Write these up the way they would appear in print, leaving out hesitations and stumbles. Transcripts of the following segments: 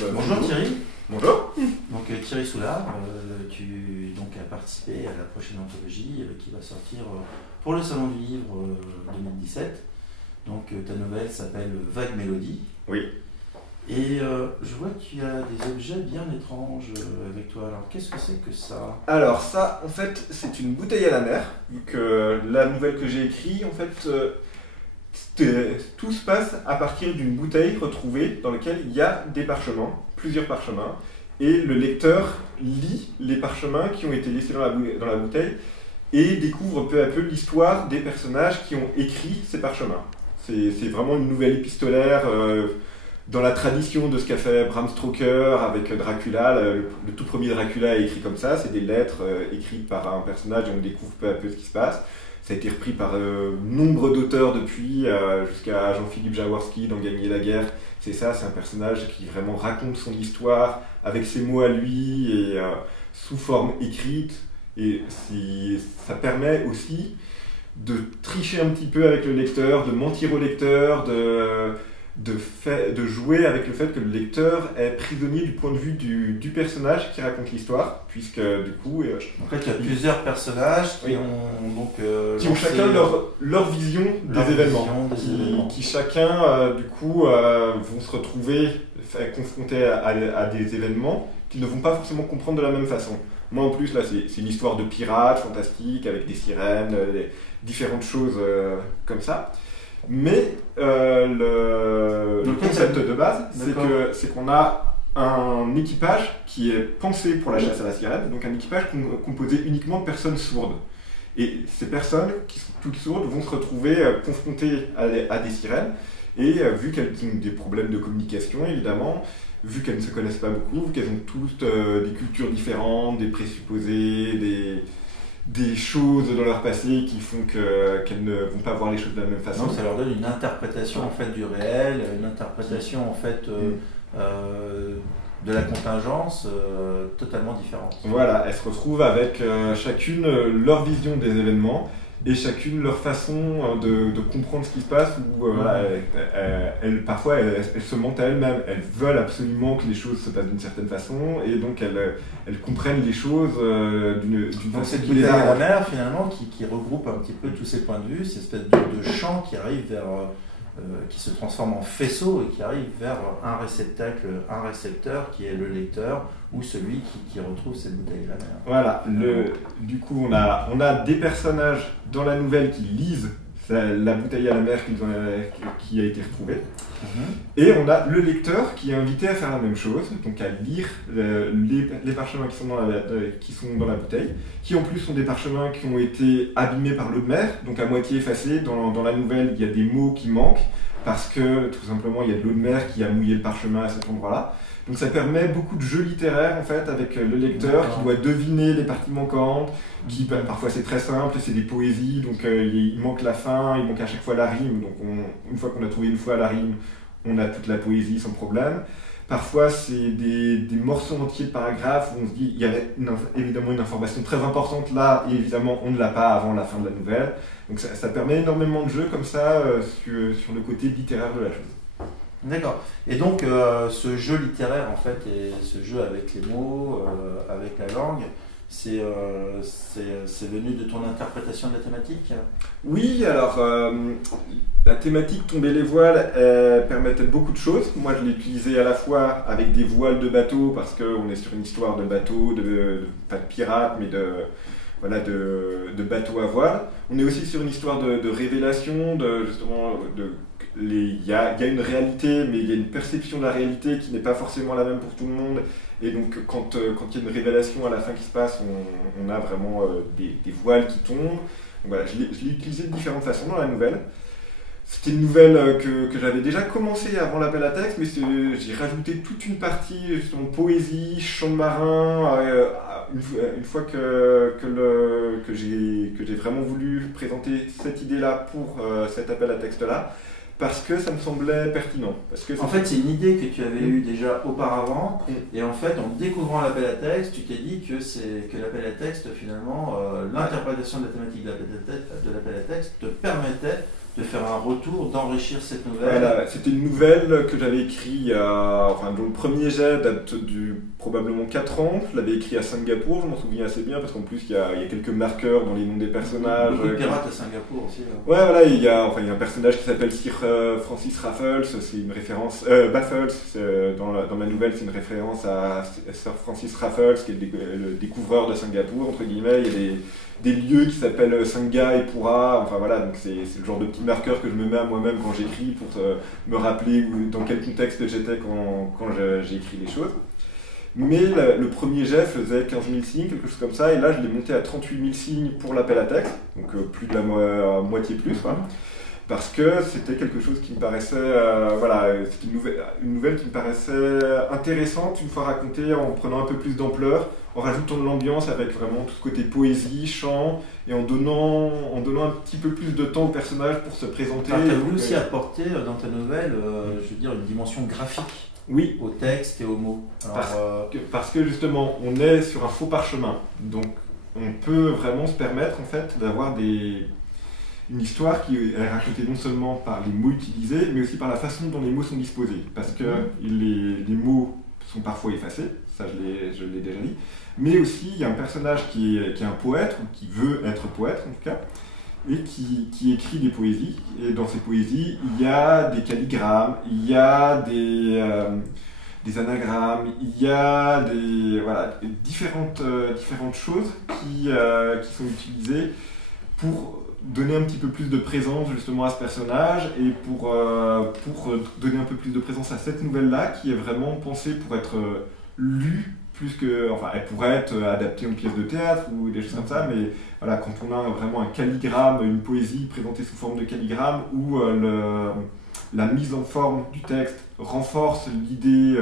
Bonjour Thierry. Bonjour. Donc Thierry Soulard, tu donc, as participé à la prochaine anthologie qui va sortir pour le Salon du Livre 2017. Donc ta nouvelle s'appelle Vague Mélodie. Oui. Et je vois que tu as des objets bien étranges avec toi. Alors qu'est-ce que c'est que ça? Alors ça, en fait, c'est une bouteille à la mer. Vu que la nouvelle que j'ai écrite, en fait, tout se passe à partir d'une bouteille retrouvée dans laquelle il y a des parchemins, plusieurs parchemins, et le lecteur lit les parchemins qui ont été laissés dans la bouteille et découvre peu à peu l'histoire des personnages qui ont écrit ces parchemins. C'est vraiment une nouvelle épistolaire dans la tradition de ce qu'a fait Bram Stoker avec Dracula. Le tout premier Dracula est écrit comme ça, c'est des lettres écrites par un personnage et on découvre peu à peu ce qui se passe. Ça a été repris par nombre d'auteurs depuis, jusqu'à Jean-Philippe Jaworski dans Gagner la guerre. C'est ça, c'est un personnage qui vraiment raconte son histoire avec ses mots à lui et sous forme écrite. Et ça permet aussi de tricher un petit peu avec le lecteur, de mentir au lecteur, de jouer avec le fait que le lecteur est prisonnier du point de vue du personnage qui raconte l'histoire, puisque du coup... En fait, il y a plusieurs personnages qui ont donc... qui ont chacun leur vision des événements, qui chacun, du coup, vont se retrouver confrontés à des événements qu'ils ne vont pas forcément comprendre de la même façon. Moi, en plus, là, c'est une histoire de pirates fantastique, avec des sirènes, différentes choses comme ça. Mais le concept de base, c'est qu'on a un équipage qui est pensé pour la chasse à la sirène, donc un équipage composé uniquement de personnes sourdes. Et ces personnes, qui sont toutes sourdes, vont se retrouver confrontées à des sirènes, et vu qu'elles ont des problèmes de communication, évidemment, vu qu'elles ne se connaissent pas beaucoup, vu qu'elles ont toutes des cultures différentes, des présupposés, des choses dans leur passé qui font qu'elles ne vont pas voir les choses de la même façon. Donc ça leur donne une interprétation en fait du réel, une interprétation en fait de la contingence totalement différente. Voilà, elles se retrouvent avec chacune leur vision des événements et chacune leur façon de comprendre ce qui se passe, où parfois elles se mentent à elles-mêmes, elles veulent absolument que les choses se passent d'une certaine façon et donc elles comprennent les choses d'une donc façon cette qui les bouteille à la arrange. mer finalement qui regroupe un petit peu tous ces points de vue, cette espèce de champ qui arrive vers... qui se transforme en faisceau et qui arrive vers un réceptacle, un récepteur qui est le lecteur ou celui qui retrouve cette bouteille à la mer. Voilà, du coup on a des personnages dans la nouvelle qui lisent la bouteille à la mer qui a été retrouvée. Et on a le lecteur qui est invité à faire la même chose, donc à lire les parchemins qui sont dans la bouteille, qui en plus sont des parchemins qui ont été abîmés par l'eau de mer, donc à moitié effacés. Dans la nouvelle, il y a des mots qui manquent, parce que tout simplement il y a de l'eau de mer qui a mouillé le parchemin à cet endroit-là. Donc ça permet beaucoup de jeux littéraires en fait, avec le lecteur qui doit deviner les parties manquantes, parfois c'est très simple, c'est des poésies, donc il manque la fin, il manque à chaque fois la rime, donc une fois qu'on a trouvé une fois la rime, on a toute la poésie sans problème. Parfois c'est des morceaux entiers de paragraphes où on se dit il y avait évidemment une information très importante là, et évidemment on ne l'a pas avant la fin de la nouvelle. Donc ça permet énormément de jeux comme ça sur le côté littéraire de la chose. D'accord. Et donc ce jeu littéraire en fait, et ce jeu avec les mots, avec la langue, c'est venu de ton interprétation de la thématique? Oui, alors la thématique tomber les voiles permettait beaucoup de choses. Moi je l'ai utilisé à la fois avec des voiles de bateau parce qu'on est sur une histoire de bateau, pas de pirates mais de bateaux à voile. On est aussi sur une histoire de révélation, il y a une réalité, mais il y a une perception de la réalité qui n'est pas forcément la même pour tout le monde. Et donc, quand il y a une révélation à la fin qui se passe, on a vraiment des voiles qui tombent. Donc, voilà, je l'ai utilisé de différentes façons dans la nouvelle. C'était une nouvelle que j'avais déjà commencé avant l'appel à texte, mais j'ai rajouté toute une partie, justement, poésie, chant marin. Une fois que j'ai vraiment voulu présenter cette idée-là pour cet appel à texte-là, parce que ça me semblait pertinent. En fait, c'est une idée que tu avais eue déjà auparavant, et en fait, en découvrant l'appel à texte, tu t'es dit que l'appel à texte, finalement, l'interprétation de la thématique de l'appel à texte te permettait de faire un retour, d'enrichir cette nouvelle. Voilà, c'était une nouvelle que j'avais écrite, dont le premier jet date probablement 4 ans. Je l'avais écrit à Singapour, je m'en souviens assez bien, parce qu'en plus il y a quelques marqueurs dans les noms des personnages. Beaucoup de pirates à Singapour aussi. Là. Ouais, voilà, il y a un personnage qui s'appelle Sir Francis Raffles, c'est une référence. Baffles, dans ma nouvelle, c'est une référence à Sir Francis Raffles, qui est le découvreur de Singapour, entre guillemets. Il y a des lieux qui s'appellent Sangha et Pura, enfin voilà, donc c'est le genre de petit marqueur que je me mets à moi-même quand j'écris pour me rappeler dans quel contexte j'étais quand j'ai écrit les choses. Mais le premier jet faisait 15 000 signes, quelque chose comme ça, et là je l'ai monté à 38 000 signes pour l'appel à texte, donc plus de la moitié plus, quoi. Parce que c'était quelque chose qui me paraissait, c'était une nouvelle qui me paraissait intéressante une fois racontée, en prenant un peu plus d'ampleur, en rajoutant de l'ambiance avec vraiment tout ce côté poésie, chant, et en donnant un petit peu plus de temps au personnage pour se présenter. Tu as voulu aussi apporter dans ta nouvelle, je veux dire, une dimension graphique. Oui. Au texte et aux mots. Parce que justement, on est sur un faux parchemin, donc on peut vraiment se permettre en fait d'avoir une histoire qui est racontée non seulement par les mots utilisés, mais aussi par la façon dont les mots sont disposés. Parce que les mots sont parfois effacés, ça je l'ai déjà dit, mais aussi il y a un personnage qui est un poète, ou qui veut être poète en tout cas, et qui écrit des poésies. Et dans ces poésies, il y a des calligrammes, il y a des anagrammes, il y a différentes choses qui sont utilisées pour donner un petit peu plus de présence justement à ce personnage et pour donner un peu plus de présence à cette nouvelle-là qui est vraiment pensée pour être lue plus que... Enfin, elle pourrait être adaptée en pièce de théâtre ou des choses comme ça, mais voilà, quand on a vraiment un calligramme, une poésie présentée sous forme de calligramme où la mise en forme du texte renforce l'idée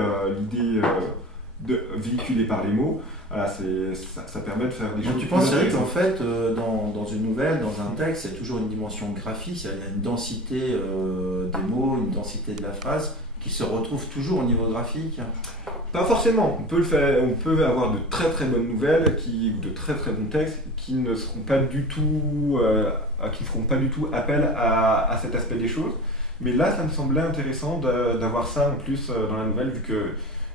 véhiculée par les mots, voilà, ça permet de faire des choses. Donc tu penses, Eric, qu'en fait, dans une nouvelle, dans un texte, il y a toujours une dimension graphique, il y a une densité des mots, une densité de la phrase qui se retrouve toujours au niveau graphique? Pas forcément. On peut avoir de très très bonnes nouvelles, de très très bons textes qui ne feront pas du tout appel à cet aspect des choses. Mais là, ça me semblait intéressant d'avoir ça en plus dans la nouvelle,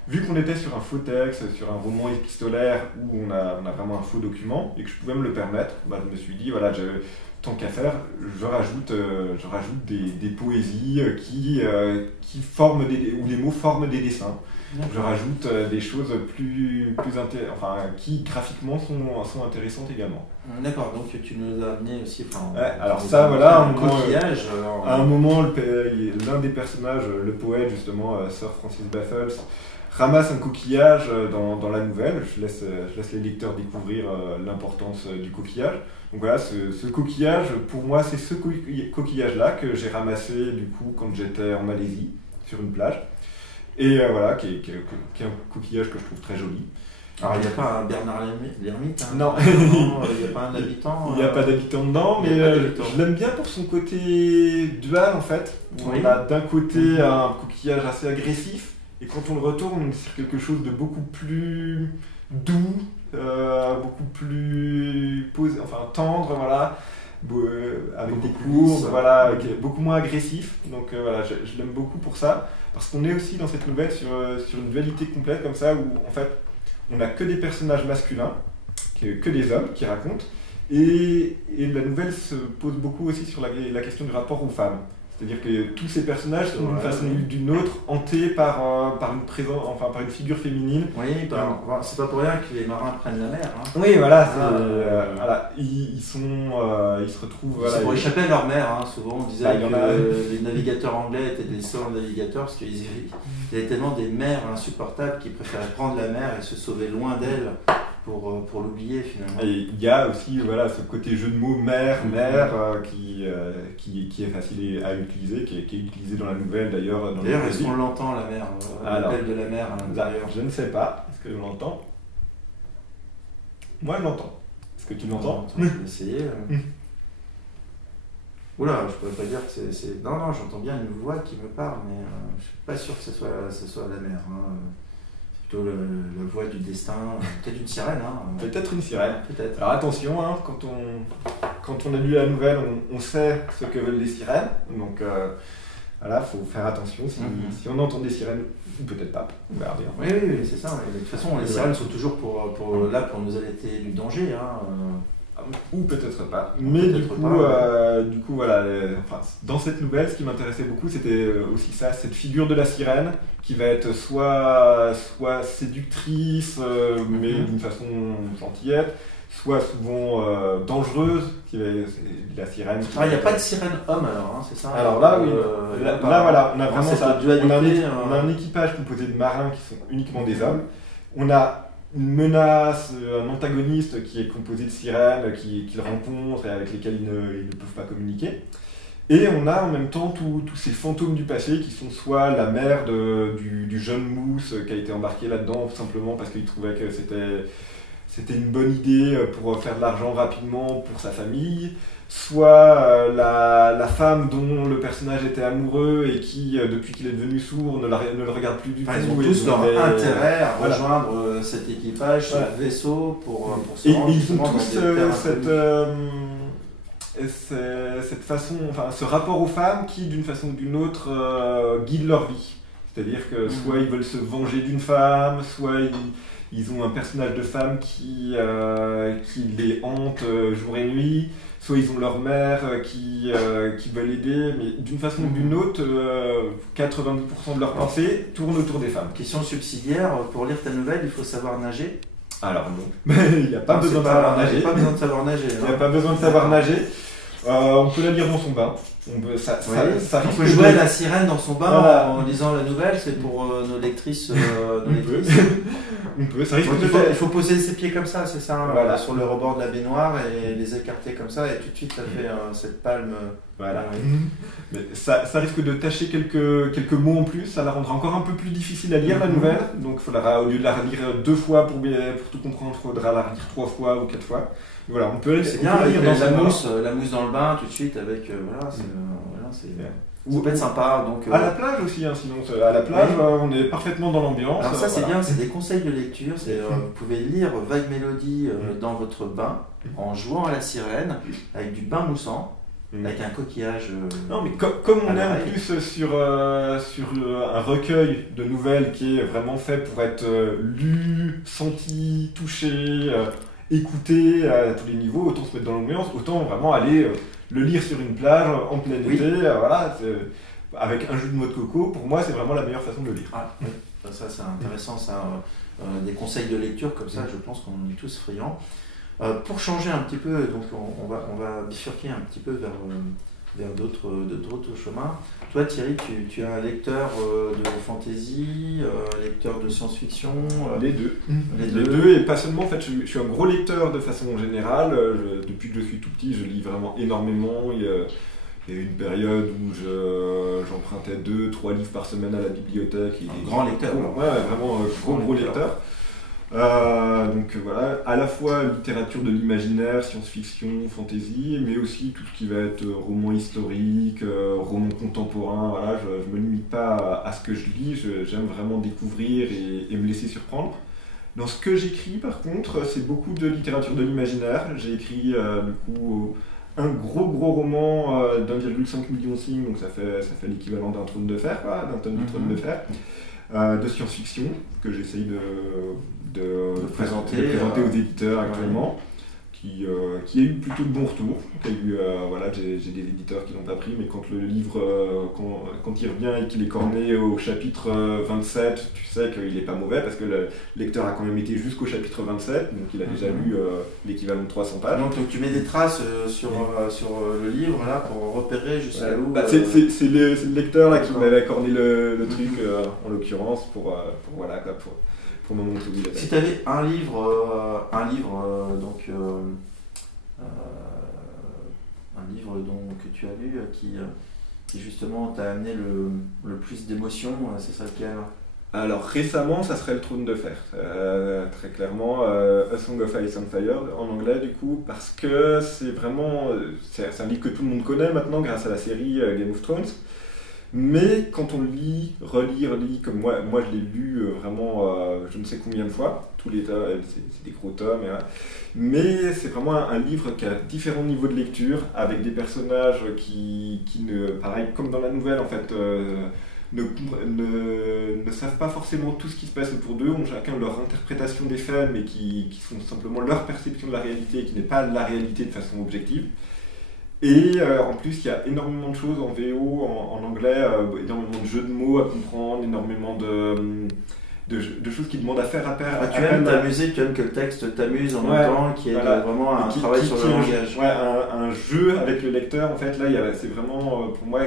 vu qu'on était sur un faux texte, sur un roman épistolaire où on a vraiment un faux document et que je pouvais me le permettre, je me suis dit, voilà, tant qu'à faire, je rajoute des poésies qui forment où les mots forment des dessins. Je rajoute des choses qui graphiquement sont intéressantes également. D'accord, donc tu nous as amené aussi... alors ça, voilà, coquillage. À un moment, l'un des personnages, le poète justement, Sir Francis Baffles, ramasse un coquillage dans la nouvelle. Je laisse les lecteurs découvrir l'importance du coquillage. Donc voilà, ce coquillage, pour moi, c'est ce coquillage-là que j'ai ramassé du coup quand j'étais en Malaisie, sur une plage. Et voilà, qui est un coquillage que je trouve très joli. Alors, il n'y a pas un Bernard l'Ermite, hein? Non. Il n'y a pas un habitant. Il n'y a pas d'habitant dedans, mais je l'aime bien pour son côté dual en fait. On a d'un côté un coquillage assez agressif, et quand on le retourne, on est sur quelque chose de beaucoup plus doux, beaucoup plus posé, tendre, voilà, avec des courbes, voilà, beaucoup moins agressif. Donc voilà, je l'aime beaucoup pour ça, parce qu'on est aussi dans cette nouvelle sur une dualité complète comme ça, où en fait on n'a que des personnages masculins, que des hommes qui racontent, et la nouvelle se pose beaucoup aussi sur la question du rapport aux femmes. C'est-à-dire que tous ces personnages sont d'une façon ou d'une autre hantés par une figure féminine. Oui, c'est pas pour rien que les marins prennent la mer. Hein. Oui, voilà, ils se retrouvent... C'est pour échapper à leur mer, hein. Souvent on disait que les navigateurs anglais étaient des seuls navigateurs parce qu'il y avait tellement des mers insupportables qu'ils préféraient prendre la mer et se sauver loin d'elle. Pour l'oublier finalement. Et il y a aussi ce côté jeu de mots mer qui est facile à utiliser, qui est utilisé dans la nouvelle d'ailleurs. D'ailleurs, est-ce qu'on l'entend la mer, l'appel de la mer à l'intérieur? Je ne sais pas, est-ce que je l'entends? Moi je l'entends. Est-ce que tu l'entends? Je vais essayer. Oula, je pourrais pas dire que c'est... Non, j'entends bien une voix qui me parle, mais je suis pas sûr que ce soit la mer. Hein. La voix du destin, peut-être une sirène. Hein. Peut-être une sirène. Peut-être. Alors attention, hein, quand on quand on a lu la nouvelle, on sait ce que veulent les sirènes. Donc voilà, faut faire attention si on entend des sirènes, ou peut-être pas, on verra bien. Oui, c'est ça. Et de toute façon, les sirènes sont toujours là pour nous alerter du danger. Ou peut-être pas. Mais du coup, voilà, dans cette nouvelle, ce qui m'intéressait beaucoup, c'était aussi ça, cette figure de la sirène qui va être soit séductrice, mais d'une façon gentillette, soit souvent dangereuse, la sirène. Il n'y a pas de sirène homme alors, c'est ça? Alors là, oui. Là, voilà, on a vraiment ça. On a un équipage composé de marins qui sont uniquement des hommes. On a une menace, un antagoniste qui est composé de sirènes qu'ils rencontrent et avec lesquels ils ne peuvent pas communiquer. Et on a en même temps tous ces fantômes du passé qui sont soit la mère du jeune Mousse qui a été embarqué là-dedans simplement parce qu'il trouvait que c'était une bonne idée pour faire de l'argent rapidement pour sa famille, soit la femme dont le personnage était amoureux et qui, depuis qu'il est devenu sourd, ne le regarde plus du tout. Ils ont tous leur intérêt à rejoindre cet équipage, ce vaisseau pour se rendre ils ont tous cette façon, ce rapport aux femmes qui, d'une façon ou d'une autre, guide leur vie. C'est-à-dire que soit ils veulent se venger d'une femme, soit ils ont un personnage de femme qui les hante jour et nuit, soit ils ont leur mère qui veulent aider, mais d'une façon ou d'une autre, 90% de leur pensée tourne autour des femmes. Question subsidiaire, pour lire ta nouvelle, il faut savoir nager? Alors non, il n'y a pas besoin de savoir nager. Il n'y a pas besoin de savoir nager. Il n'y a pas besoin de savoir nager. On peut la lire dans son bain. On peut jouer à la sirène dans son bain en lisant la nouvelle, c'est pour nos lectrices. On peut. Ça risque il faut poser ses pieds comme ça, c'est ça, sur le rebord de la baignoire et les écarter comme ça, et tout de suite ça fait cette palme. Voilà. Mais ça risque de tâcher quelques mots en plus, ça la rendra encore un peu plus difficile à lire la nouvelle. Donc au lieu de la relire 2 fois pour tout comprendre, il faudra la relire 3 fois ou 4 fois. Voilà, on peut c'est bien avec la mousse dans le bain tout de suite avec ça peut être sympa. Donc, à la plage aussi, sinon à la plage on est parfaitement dans l'ambiance. Alors ça c'est bien, c'est des conseils de lecture, vous pouvez lire Vague Mélodie dans votre bain en jouant à la sirène avec du bain moussant. Avec un coquillage. Non, mais comme on est en plus sur un recueil de nouvelles qui est vraiment fait pour être lu, senti, touché, écouté à tous les niveaux, autant se mettre dans l'ambiance, autant vraiment aller le lire sur une plage en plein été, avec un jus de noix de coco. Pour moi, c'est vraiment la meilleure façon de le lire. Ça c'est intéressant, ça. Des conseils de lecture comme ça, je pense qu'on est tous friands. Pour changer un petit peu, donc on va bifurquer un petit peu vers d'autres chemins. Toi Thierry, tu es un lecteur de fantasy, lecteur de science-fiction Les deux. Les deux, et pas seulement, en fait, je suis un gros lecteur de façon générale. Depuis que je suis tout petit, je lis vraiment énormément. Il y a eu une période où j'empruntais 2-3 livres par semaine à la bibliothèque. Un grand lecteur. Ouais, vraiment gros lecteur. Donc voilà, à la fois littérature de l'imaginaire, science-fiction, fantasy, mais aussi tout ce qui va être roman historique, roman contemporain. Voilà, je me limite pas à ce que je lis, j'aime vraiment découvrir et me laisser surprendre. Dans ce que j'écris, par contre, c'est beaucoup de littérature de l'imaginaire. J'ai écrit du coup un gros roman d'1,5 million de signes, donc ça fait l'équivalent d'un trône de fer, d'un tome de trône de fer. De science-fiction que j'essaye de présenter aux éditeurs actuellement, qui a eu plutôt de bons retours. J'ai des éditeurs qui l'ont pas pris, mais quand le livre, quand il revient et qu'il est corné au chapitre 27, tu sais qu'il n'est pas mauvais parce que le lecteur a quand même été jusqu'au chapitre 27, donc il a déjà lu l'équivalent de 300 pages. Donc tu mets des traces sur le livre là pour repérer jusqu'à où. C'est le lecteur là qui m'avait corné le truc en l'occurrence pour me montrer où il était. Si tu avais un livre que tu as lu qui justement t'a amené le plus d'émotions, c'est ça lequel? Alors récemment, ça serait le Trône de Fer, très clairement, A Song of Ice and Fire en anglais du coup, parce que c'est un livre que tout le monde connaît maintenant grâce à la série Game of Thrones. Mais quand on lit, relit, comme moi je l'ai lu vraiment je ne sais combien de fois, tous les tomes, c'est des gros tomes, mais c'est vraiment un livre qui a différents niveaux de lecture, avec des personnages qui pareil, comme dans la nouvelle en fait, ne savent pas forcément tout ce qui se passe autour d'eux, ont chacun leur interprétation des faits, mais qui sont simplement leur perception de la réalité, et qui n'est pas la réalité de façon objective. Et en plus, il y a énormément de choses en VO, en anglais, énormément de jeux de mots à comprendre, énormément de choses qui demandent à faire appel. Tu aimes t'amuser, tu aimes que le texte t'amuse en même temps, qui est vraiment un travail sur le langage. Ouais, un jeu avec le lecteur. En fait, là, c'est vraiment, pour moi,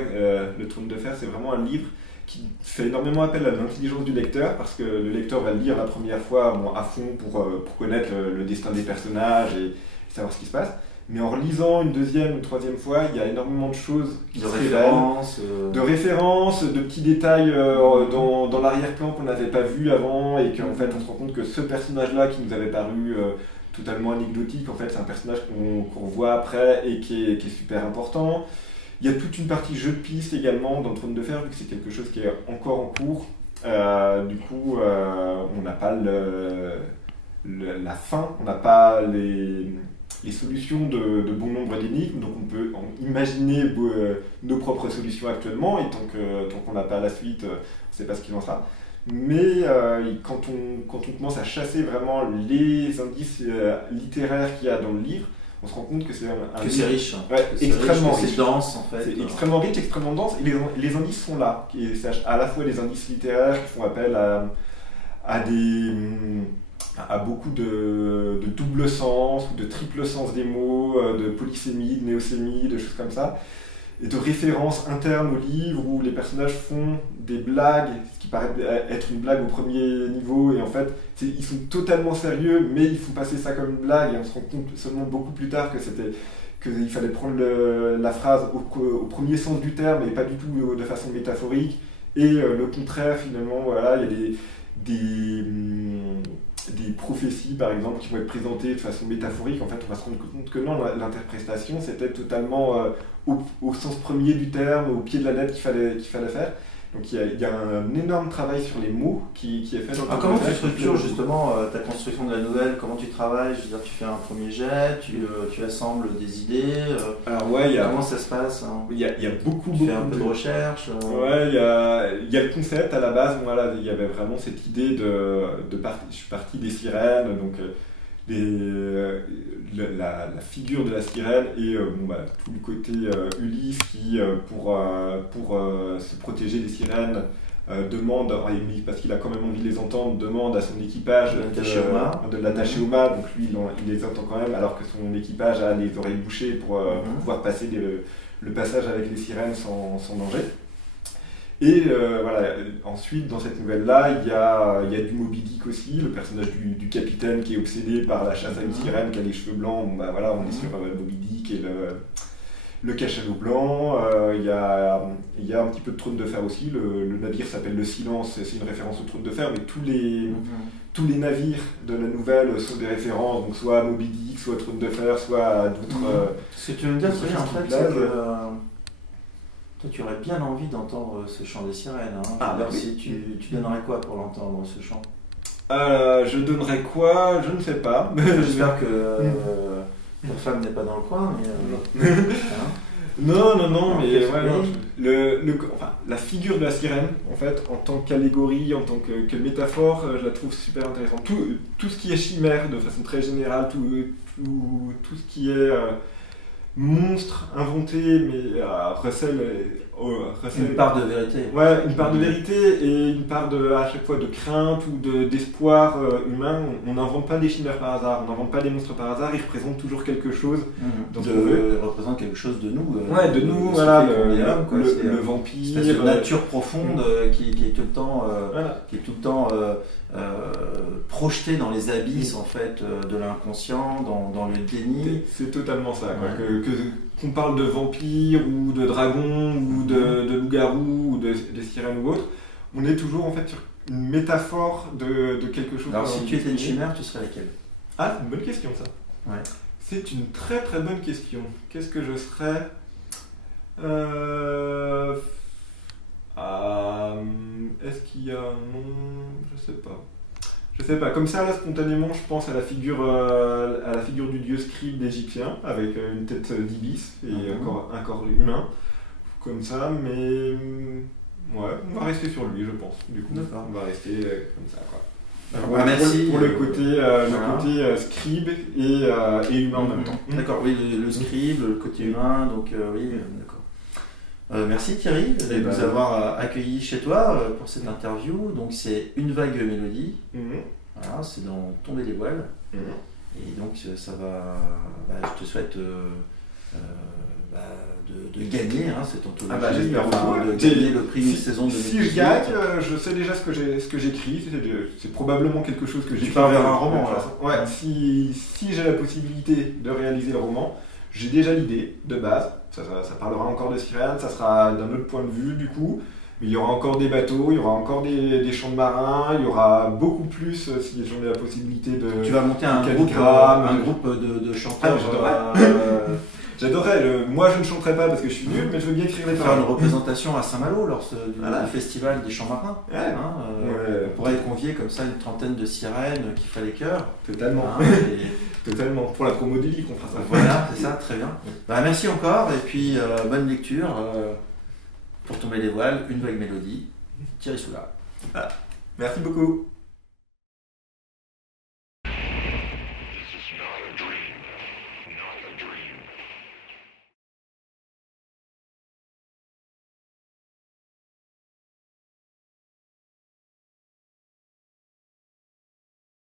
le Trône de Fer, c'est vraiment un livre qui fait énormément appel à l'intelligence du lecteur, parce que le lecteur va le lire la première fois à fond pour connaître le destin des personnages et savoir ce qui se passe. Mais en relisant une deuxième, une troisième fois, il y a énormément de choses qui se révèlent, de références, de petits détails dans l'arrière-plan qu'on n'avait pas vu avant, et qu'en fait on se rend compte que ce personnage-là qui nous avait paru totalement anecdotique, en fait c'est un personnage qu'on voit après et qui est super important. Il y a toute une partie jeu de piste également dans le Trône de Fer, vu que c'est quelque chose qui est encore en cours. Du coup, on n'a pas la fin, on n'a pas les solutions de bon nombre d'énigmes, donc on peut imaginer nos propres solutions actuellement, et tant qu'on n'a pas la suite, on ne sait pas ce qu'il en sera. Mais quand on commence à chasser vraiment les indices littéraires qu'il y a dans le livre, on se rend compte que c'est c'est riche. Ouais, extrêmement riche. riche. C'est dense en fait. C'est extrêmement riche, extrêmement dense, et les indices sont là. Et c'est à la fois des indices littéraires qui font appel à beaucoup de double sens ou de triple sens des mots, de polysémie, de néosémie, de choses comme ça, et de références internes au livre où les personnages font des blagues, ce qui paraît être une blague au premier niveau, et en fait ils sont totalement sérieux, mais ils font passer ça comme une blague, et on se rend compte seulement beaucoup plus tard qu'il fallait prendre la phrase au premier sens du terme et pas du tout de façon métaphorique, et le contraire finalement. Voilà, il y a des prophéties par exemple qui vont être présentées de façon métaphorique. En fait on va se rendre compte que non, l'interprétation c'était totalement au sens premier du terme, au pied de la lettre qu'il fallait faire. Donc il y a un énorme travail sur les mots qui est fait. Comment tu structures justement ta construction de la nouvelle? Comment tu travailles? Je veux dire, tu fais un premier jet, tu assembles des idées. Alors comment ça se passe, hein? Il y a beaucoup. Tu fais un peu de recherche. Ouais, il y a le concept à la base. Voilà, il y avait vraiment cette idée je suis parti des sirènes, donc la figure de la sirène et tout le côté Ulysse qui, pour se protéger des sirènes, demande, parce qu'il a quand même envie de les entendre, demande à son équipage de l'attacher au mât. Donc lui il les entend quand même, alors que son équipage a les oreilles bouchées pour pouvoir passer le passage avec les sirènes sans danger. Et voilà, ensuite dans cette nouvelle-là, il y a du Moby Dick aussi, le personnage du capitaine qui est obsédé par la chasse à une sirène, qui a les cheveux blancs. Voilà, on est sur Moby Dick et le cachalot blanc. Il y a un petit peu de Trône de Fer aussi, le navire s'appelle le Silence, c'est une référence au Trône de Fer, mais tous les navires de la nouvelle sont des références, donc soit à Moby Dick, soit à Trône de Fer, soit à d'autres... Ce que tu veux me dire, c'est en fait, c'est que... Toi, tu aurais bien envie d'entendre ce chant des sirènes. Hein. Si tu donnerais quoi pour l'entendre, ce chant? Je donnerais quoi? Je ne sais pas. J'espère que ta femme n'est pas dans le coin. Mais, Non, mais la figure de la sirène, en fait, en tant qu'allégorie, en tant que métaphore, je la trouve super intéressante. Tout ce qui est chimère, de façon très générale, tout ce qui est... monstre inventé, mais recèle une part de vérité. Ouais, une part de vérité et une part à chaque fois de crainte ou d'espoir humain. On n'invente pas des chimères par hasard, on n'invente pas des monstres par hasard, ils représentent toujours quelque chose. Ils représentent quelque chose de nous. De nous, voilà, le vampire. C'est une nature profonde qui est tout le temps projetée dans les abysses en fait, de l'inconscient, dans le déni. C'est totalement ça, quoi. Qu'on parle de vampires ou de dragons ou de loups-garous ou de sirènes ou autres, on est toujours en fait sur une métaphore de quelque chose. Alors si tu étais une chimère, tu serais laquelle? Ah, c'est une bonne question ça. Ouais. C'est une très très bonne question. Qu'est-ce que je serais? Est-ce qu'il y a un nom? Je sais pas. Je sais pas. Comme ça, là, spontanément, je pense à la figure du dieu Scribe d'Égyptien, avec une tête d'ibis et un corps humain. Comme ça, mais ouais, on va rester sur lui, je pense. Du coup, on va rester comme ça, quoi. Merci. Pour le côté scribe et humain en même temps. D'accord, oui, le scribe, le côté humain, donc oui, d'accord. Merci Thierry de nous avoir accueillis chez toi pour cette interview. Donc c'est Une vague mélodie. Voilà, c'est dans Tomber les voiles. Et donc ça va. Je te souhaite de gagner cette anthologie, j'espère de gagner le prix d'une saison de Si je gagne, je sais déjà ce que j'écris. C'est probablement quelque chose que j'écris. Tu pars vers un roman. Ouais, si j'ai la possibilité de réaliser le roman, j'ai déjà l'idée de base. Ça parlera encore de sirènes, ça sera d'un autre point de vue du coup. Mais il y aura encore des bateaux, il y aura encore des champs de marins, il y aura beaucoup plus si j'en ai la possibilité de. Tu vas monter un groupe de chanteurs. J'adorerais. Moi je ne chanterai pas parce que je suis nul, mais je veux bien écrire les paroles. Faire une représentation à Saint-Malo lors du festival des champs marins. On pourrait convier comme ça une trentaine de sirènes qui feraient les chœurs. Totalement. Totalement. Pour la promo du livre, on fera ça. Voilà, c'est ça, très bien. Merci encore et puis bonne lecture pour Tomber les voiles, Une vague mélodie. Thierry Soula. Merci beaucoup.